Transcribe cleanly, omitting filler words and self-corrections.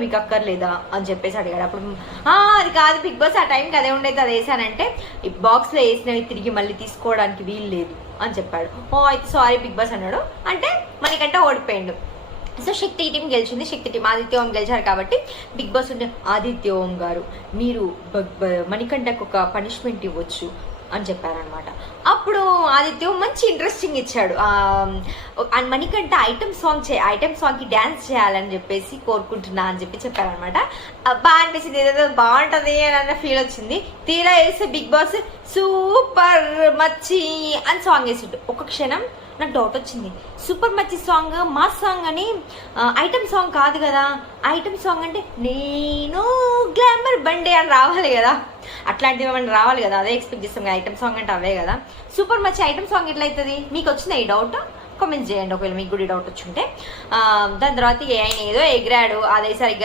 మీకు అక్కర్లేదా అని చెప్పేసి అడిగాడు. అప్పుడు అది కాదు బిగ్ బాస్, ఆ టైంకి అదే ఉండేది, అది వేసానంటే ఈ బాక్స్లో వేసినవి తిరిగి మళ్ళీ తీసుకోవడానికి వీలు లేదు అని చెప్పాడు. అయితే సారీ బిగ్ బాస్ అన్నాడు. అంటే మనకంటే ఓడిపోయాడు. సో శక్తి టీం గెలిచింది. శక్తి టీం ఆదిత్య ఓం గెలిచారు కాబట్టి బిగ్ బాస్ ఉంటే ఆదిత్య ఓం గారు మీరు మణికంఠకు ఒక పనిష్మెంట్ ఇవ్వచ్చు అని చెప్పారనమాట. అప్పుడు ఆదిత్య మంచి ఇంట్రెస్టింగ్ ఇచ్చాడు. మణికంఠ ఐటమ్ సాంగ్కి డ్యాన్స్ చేయాలని చెప్పేసి కోరుకుంటున్నా అని చెప్పారనమాట. బాగా అనిపించింది, ఏదో బాగుంటుంది అని ఫీల్ వచ్చింది. తీరా వేస్తే బిగ్ బాస్ సూపర్ మచ్చి అని సాంగ్ వేసిండు. ఒక క్షణం నాకు డౌట్ వచ్చింది, సూపర్ మచ్చి సాంగ్ మాస్ సాంగ్ అని ఐటమ్ సాంగ్ కాదు కదా, ఐటమ్ సాంగ్ అంటే నేను గ్లామర్ బండే అని రావాలి కదా, అట్లాంటివి ఏమైనా రావాలి కదా, అదే ఎక్స్పెక్ట్ చేస్తాం. ఐటమ్ సాంగ్ అంటే అవే కదా. సూపర్ మచ్చి ఐటమ్ సాంగ్ ఎట్లా అవుతుంది? మీకు వచ్చిందా ఈ డౌట్? కామెంట్ చేయండి ఒకవేళ మీకు కూడా డౌట్ వచ్చి ఉంటే. దాని తర్వాత ఆయన ఏదో ఎగిరాడు, అదే సరిగ్గా